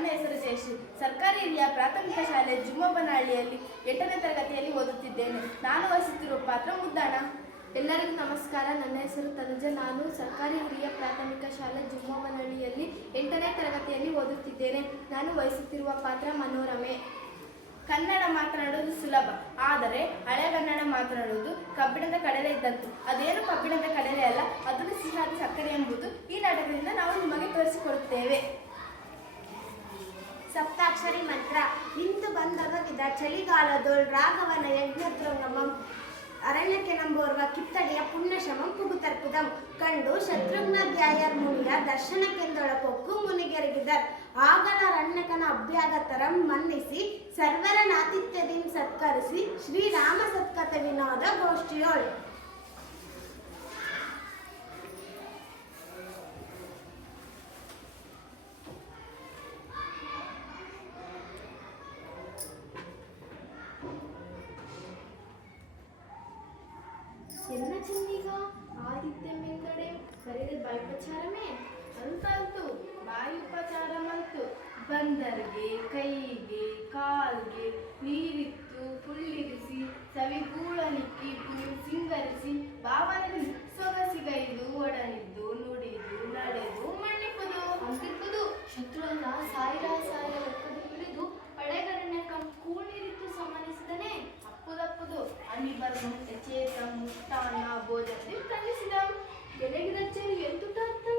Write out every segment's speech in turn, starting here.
ನನ್ನ ಹೆಸರು ಜಯಶ್ರೀ. ಸರ್ಕಾರಿ ಹಿರಿಯ ಪ್ರಾಥಮಿಕ ಶಾಲೆ ಜುಮ್ಮಬನಹಳ್ಳಿಯಲ್ಲಿ 8ನೇ ತರಗತಿಯಲ್ಲಿ ಓದುತ್ತಿದ್ದೇನೆ. ನಾನು ವಹಿಸುತ್ತಿರುವ ಪಾತ್ರ ಮುದ್ದಾಣ. ಎಲ್ಲರಿಗೂ ನಮಸ್ಕಾರ. ನನ್ನ ಹೆಸರು ತನುಜ. ನಾನು ಸರ್ಕಾರಿ ಹಿರಿಯ ಪ್ರಾಥಮಿಕ ಶಾಲೆ ಜುಮ್ಮಬನಹಳ್ಳಿಯಲ್ಲಿ 8ನೇ ತರಗತಿಯಲ್ಲಿ ಓದುತ್ತಿದ್ದೇನೆ. ನಾನು ವಹಿಸುತ್ತಿರುವ ಪಾತ್ರ ಮನೋರಮೆ. ಕನ್ನಡ ಮಾತನಾಡುವುದು ಸುಲಭ, ಆದರೆ ಹಳೆಗನ್ನಡ ಮಾತನಾಡುವುದು ಕಬ್ಬಿಣದ ಕಡಲೆ ಇದ್ದಂತು. ಅದೇನು ಕಬ್ಬಿಣದ ಕಡಲೆ ಅಲ್ಲ, ಅದನ್ನು ಸಿಹಿಯಾದ ಸಕ್ಕರೆ ಎಂಬುದು ಈ ನಾಟಕದಿಂದ ನಾವು ನಿಮಗೆ ತೋರಿಸಿಕೊಡುತ್ತೇವೆ. ಸಪ್ತಾಕ್ಷರಿ ಮಂತ್ರ. ಇಂದು ಬಂದೊದಗಿದ ಚಳಿಗಾಲದೋಳ್ ರಾಘವನ ಯಜ್ಞೋತ್ಸವಂ ಅರಣ್ಯಕ್ಕೆ ನಂಬೋರ್ವ ಕಿತ್ತಡಿಯ ಪುಣ್ಯಶಮಂ ಪುಗುತರ್ಪುದಂ ಕಂಡು ಶತ್ರುಘ್ನಾಧ್ಯಾಯರ್ ಮುನಿಯ ದರ್ಶನಕ್ಕೆಂದೊಳಪೊಕ್ಕು ಮುನಿಗೆರಗಿದರ್ ಆಗಲ ಅರಣ್ಯಕನ ಅಭ್ಯಾಗತರಂ ಮನ್ನಿಸಿ ಸರ್ವರ ನಾತಿಥ್ಯದಿಂ ಸತ್ಕರಿಸಿ ಶ್ರೀರಾಮ ಸತ್ಕಥ ವಿನೋದ ಗೋಷ್ಠಿಯೋಳ್. ಎನ್ನ ಚಿಂದಿಗ ಆದಿತ್ಯಮೆಂದಡೆ ಬರೆದ ಬಾಯ್ಪಚಾರಮೇ ಅಂತಂತು ಬಾಯಿ ಉಪಚಾರಮಂತು. ಬಂದರ್ಗೆ ಕೈಗೆ ಕಾಲ್ಗೆ ನೀರಿತ್ತು ಕುಳ್ಳಿರಿಸಿ ಸವಿಗೂಳಲಿಕ್ಕಿಟ್ಟು ಸಿಂಗರಿಸಿ ಭಾವನೆ ಸೊಗಸಿಗೈದು ಒಡನಿದ್ದು ನುಡಿದು ನಡೆದು ಮಣ್ಣಿಪ್ಪುದು ಅಂತಿಪ್ಪುದು ಶತ್ರುವನ್ನ ಸಾಯಿರ ಲೆಕ್ಕದಲ್ಲಿ ಹಿಡಿದು ಪಡೆಗರಣ್ಯ ಕೂಣಿರಿತ್ತು ಸಮ್ಮಾನಿಸಿದನೇ. ಅಪ್ಪುದಪ್ಪುದು ಅನಿಬರ್ನು ಚೇತ ಮುಷ್ಟಾನ ಭೋಜನದಿ ಖಂಡಿಸಿದ. ಎಲೆಗಿರಚ್ಚರಿ ಎಂತುಟಾರ್ಥಂ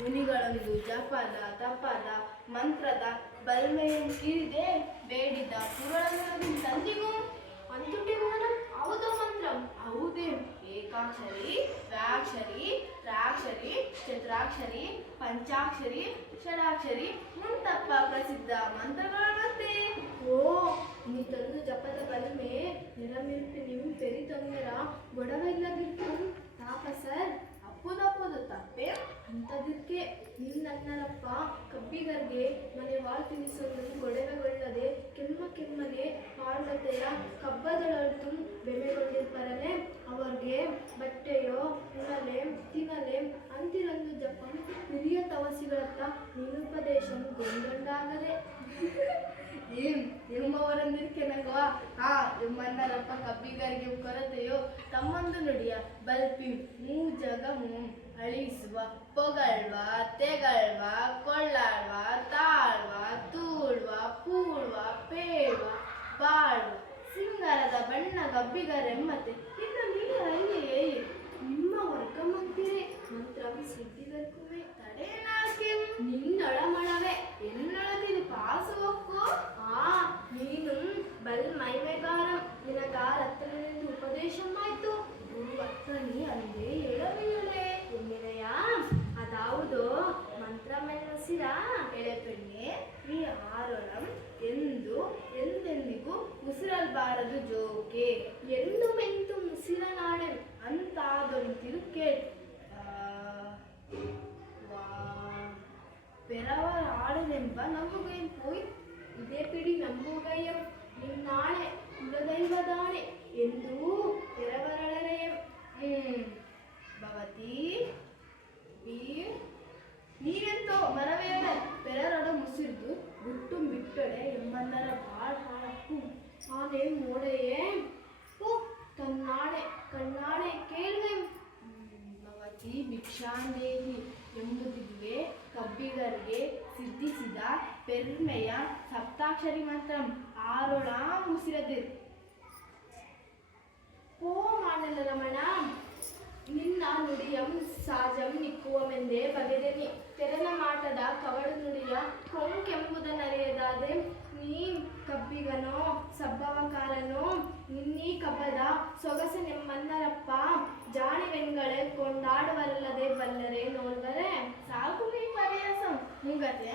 ಮುನಿಗಳೊಂದು ಜಪದ ತಪದ ಮಂತ್ರದ ಬಲ್ಮೆಯನ್ನು ಕೀರಿದೆ ಬೇಡಿದ ಪುರಳನ್ನು ತಂದಿಗೂ ಅಂತುಟಿಮೋಹನಂ ಹೌದೋ ಮಂತ್ರಂ ಹೌದೇ ಏಕಾಕ್ಷರಿ ವ್ಯಾಕ್ಷರಿ ತ್ರಾಕ್ಷರಿ ಚತುರಾಕ್ಷರಿ ಪಂಚಾಕ್ಷರಿ ಷಡಾಕ್ಷರಿ ಮುಂತಪ್ಪ ಪ್ರಸಿದ್ಧ ಮಂತ್ರಗಳಂತೆ. ಓ ನೀ ತಂದು ಜಪದ ಬಲಮೆ ನೆಲಮಿರುಪಿ ನಿಮ್ ಪೆರಿ ತೊಂದರ ಗೊಡವೆಲ್ಲದಿತ್ತು ತಾಪ ಸರ್ ಅಪ್ಪುದಪ್ಪುದು ತಪ್ಪೆ ಅಂಥದಕ್ಕೆ ನಿನ್ನನ್ನರಪ್ಪ ಕಬ್ಬಿಗರ್ಗೆ ಮನೆ ವಾಲ್ ತಿನಿಸಲು ಗೊಡವೆಗೊಳ್ಳದೆ ಕೆಮ್ಮನೆ ಪಾರ್ವತೆಯ ಕಬ್ಬದಳತು ಬೆಮೆಗೊಂಡಿರ್ಪರನೆ ಅವರಿಗೆ ಬಟ್ಟೆಯೋ ಉಣಲೆ ತಿನ್ನಲೆ ಅಂತಿರಂದು ಜಪಂ ಹಿರಿಯ ತವಸಿಗಳತ್ತ ನಿರುಪದೇಶಂ ಗೊಂಡಾಗದೆ ನಿಮ್ಮವರನ್ನಿರ್ಕೆನಗುವ ನಿಮ್ಮನ್ನರಪ್ಪ ಕಬ್ಬಿಗರಿಗೆ ಕೊರತೆಯೋ ತಮ್ಮಂದು ನುಡಿಯ ಬಲ್ಪಿ ಮೂಜಗಮು ಅಳಿಸುವ ಪೊಗಳ್ವ ತೆಗಳ್ವ ಕೊಳ್ಳಾಳ್ವ ತಾಳ್ವ ತೂಳ್ವ ಪೂಳ್ವ ಪೇಳ್ವ ಬಾಳ್ವ ಸಿಂಗಾರದ ಬಣ್ಣ ಗಬ್ಬಿಗರೆಮ್ಮತೆ ಇನ್ನು ನೀರಲ್ಲಿಯೇ ನಿಮ್ಮ ವರ್ಗಮಂತಿರೆ ಮಂತ್ರಂ ಸಿದ್ಧಿಗರ್ಕುವೆ ತಡೇನಾಕೆ ನಿನ್ನೊಳಮಳವೆ ಎನ್ನಳದಿದು ಪಾಸುವಕ್ಕೋ ನೀನು ಬಲ್ ಮೈಮೆಗಾರಂ ನಿನಗಾರತ್ತನೆಂದು ಉಪದೇಶಮಾಯ್ತು ಗುರುವತ್ತನಿ ಅಂದೇ ಎಳವೆಯಳೆ ಎನ್ನಿರೆಯ ಅದಾವುದೋ ಮಂತ್ರಮೆನ್ನಸಿರ ಎಳೆಪೆಣ್ಣೆ ನೀ ಆರೋಳಂ ಎಂದೆಂದಿಗೂ ಉಸಿರಲ್ಬಾರದು ಜೋಕೆ ಎಂದು ಮೆಂತು ಮುಸಿರನಾಡೆ ಅಂತಾದೊಂದು ತಿರುಕೆ ಪೆರವರ ಆಡನೆಂಬ ನಂಬುಗೆನ್ ಪೋಯ್ ಇದೇ ಪಿಡಿ ನಂಬುಗಯ್ಯಂ ನಿನ್ನಾಣೆ ಕುಲದೈವದಾಣೆ ಎಂದೂ ತೆರವರಳೆರೆಯಂ ಭವತಿ ನೀರೆಂತೋ ಮರವೇಳ ಪೆರರೊಡ ಮುಸಿರ್ದು ಗುಟ್ಟು ಬಿಟ್ಟೊಡೆ ಎಂಬಂದರ ಬಾಳಪ್ಪು ಆನೆ ಮೋಡೆಯೇ ಓ ತನ್ನಾಣೆ ಕಣ್ಣಾಣೆ ಕೇಳುವೆ ಭವತಿ ಭಿಕ್ಷಾಂದೇಹಿ ಎಂಬುದಿದುವೆ ಕಬ್ಬಿಗರಿಗೆ ಸಿದ್ಧಿಸಿದ ಪೆರ್ಮೆಯ ಸಪ್ತಾಕ್ಷರಿ ಮಂತ್ರಂ ಆರೋಳ ಮುಸಿರದಿರ್. ಓ ಮಾನಲ ರಮಣ ನಿನ್ನ ನುಡಿಯಂ ಸಾಜಂ ನಿಕ್ಕುವಮೆಂದೇ ಬಗೆದೆನಿ ತೆರನ ಮಾಟದ ಕವಡು ನುಡಿಯ ಕೊಂಕೆಂಬುದನರಿಯದಾದೆ ನೀ ಕಬ್ಬಿಗನೋ ಸಬ್ಬವಕಾರನೋ ನಿನ್ನೀ ಕಬ್ಬದ ಸೊಗಸನೆಮ್ಮನ್ನರಪ್ಪ ಜಾಣಿವೆಂಗಳೆ ಕೊಂಡಾಡುವರಲ್ಲದೆ ಬಲ್ಲರೆ ನೋಲ್ವರೆ ಸಾಕು ನೀ ಪರ್ಯಾಸಂ ಮುಂಗತೆ